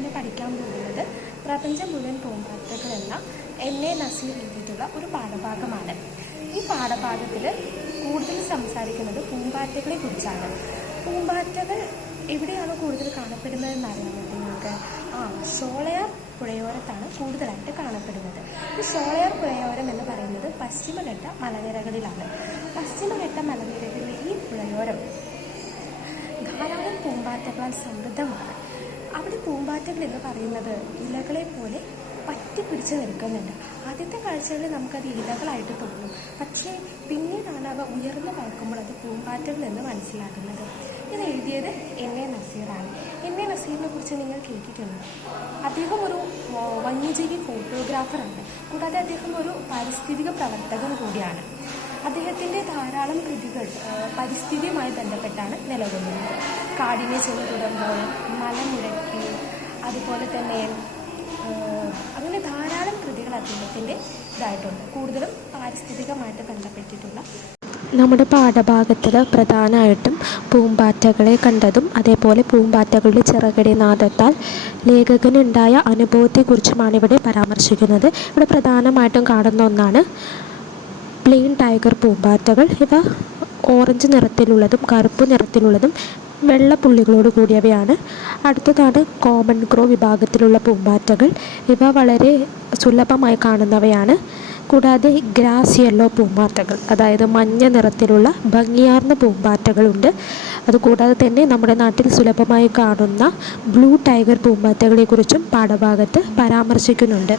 ഇന്ന് പഠിക്കാൻ പോകുന്നത് പ്രപഞ്ചം മുഴുവൻ പൂമ്പാറ്റകൾ എന്ന എൻ.എ. നസീർ എഴുതിയിട്ടുള്ള ഒരു പാഠഭാഗമാണ്. ഈ പാഠഭാഗത്തിൽ കൂടുതൽ സംസാരിക്കുന്നത് പൂമ്പാറ്റകളെ കുറിച്ചാണ്. പൂമ്പാറ്റകൾ എവിടെയാണ് കൂടുതൽ കാണപ്പെടുന്നതെന്ന് അറിയാമോ നിങ്ങൾക്ക്? ഷോളയാർ പുഴയോരത്താണ് കൂടുതലായിട്ട് കാണപ്പെടുന്നത്. ഈ ഷോളയാർ പുഴയോരം എന്ന് പറയുന്നത് പശ്ചിമഘട്ട മലനിരകളിലാണ്. പശ്ചിമഘട്ട മലനിരകളിലെ ഈ പുഴയോരം ധാരാളം പൂമ്പാറ്റകളാൽ സമൃദ്ധമാണ്. അവിടെ പൂമ്പാറ്റകൾ എന്ന് പറയുന്നത് ഇലകളെ പോലെ പറ്റിപ്പിടിച്ച് നിൽക്കുന്നുണ്ട്. ആദ്യത്തെ കാഴ്ചകളിൽ നമുക്കത് ഇലകളായിട്ട് തോന്നും, പക്ഷേ പിന്നീടാണ് അവ ഉയർന്നു പറക്കുമ്പോൾ അത് പൂമ്പാറ്റകൾ എന്ന് മനസ്സിലാക്കുന്നത്. ഇത് എഴുതിയത് എൻ.എ. നസീറാണ്. എൻ.എ. നസീറിനെ കുറിച്ച് നിങ്ങൾ കേട്ടിട്ടുണ്ട്. അദ്ദേഹം ഒരു വന്യജീവി ഫോട്ടോഗ്രാഫറാണ്. കൂടാതെ അദ്ദേഹം ഒരു പാരിസ്ഥിതിക പ്രവർത്തകൻ കൂടിയാണ്. അദ്ദേഹത്തിൻ്റെ ധാരാളം കൃതികൾ പരിസ്ഥിതിയുമായി ബന്ധപ്പെട്ടാണ് നിലകൊള്ളുന്നത്. കാടിനെ ചെറുതുടമ്പോൾ, മലമുഴക്കി, അതുപോലെ തന്നെ അങ്ങനെ ധാരാളം കൃതികൾ അദ്ദേഹത്തിൻ്റെ ഇതായിട്ടുണ്ട്. കൂടുതലും പാരിസ്ഥിതികമായിട്ട് ബന്ധപ്പെട്ടിട്ടുള്ള. നമ്മുടെ പാഠഭാഗത്തിൽ പ്രധാനമായിട്ടും പൂമ്പാറ്റകളെ കണ്ടതും അതേപോലെ പൂമ്പാറ്റകളുടെ ചിറകടി നാദത്താൽ ലേഖകനുണ്ടായ അനുഭവത്തെക്കുറിച്ചുമാണ് ഇവിടെ പരാമർശിക്കുന്നത്. ഇവിടെ പ്രധാനമായിട്ടും കാണുന്ന ഒന്നാണ് പ്ലെയിൻ ടൈഗർ പൂമ്പാറ്റകൾ. ഇവ ഓറഞ്ച് നിറത്തിലുള്ളതും കറുപ്പ് നിറത്തിലുള്ളതും വെള്ള പുള്ളികളോട് കൂടിയവയാണ്. അടുത്തതാണ് കോമൺ ക്രോ വിഭാഗത്തിലുള്ള പൂമ്പാറ്റകൾ. ഇവ വളരെ സുലഭമായി കാണുന്നവയാണ്. കൂടാതെ ഗ്രാസ് യെല്ലോ പൂമ്പാറ്റകൾ, അതായത് മഞ്ഞ നിറത്തിലുള്ള ഭംഗിയാർന്ന പൂമ്പാറ്റകളുണ്ട്. അതുകൂടാതെ തന്നെ നമ്മുടെ നാട്ടിൽ സുലഭമായി കാണുന്ന ബ്ലൂ ടൈഗർ പൂമ്പാറ്റകളെക്കുറിച്ചും പാഠഭാഗത്ത് പരാമർശിക്കുന്നുണ്ട്.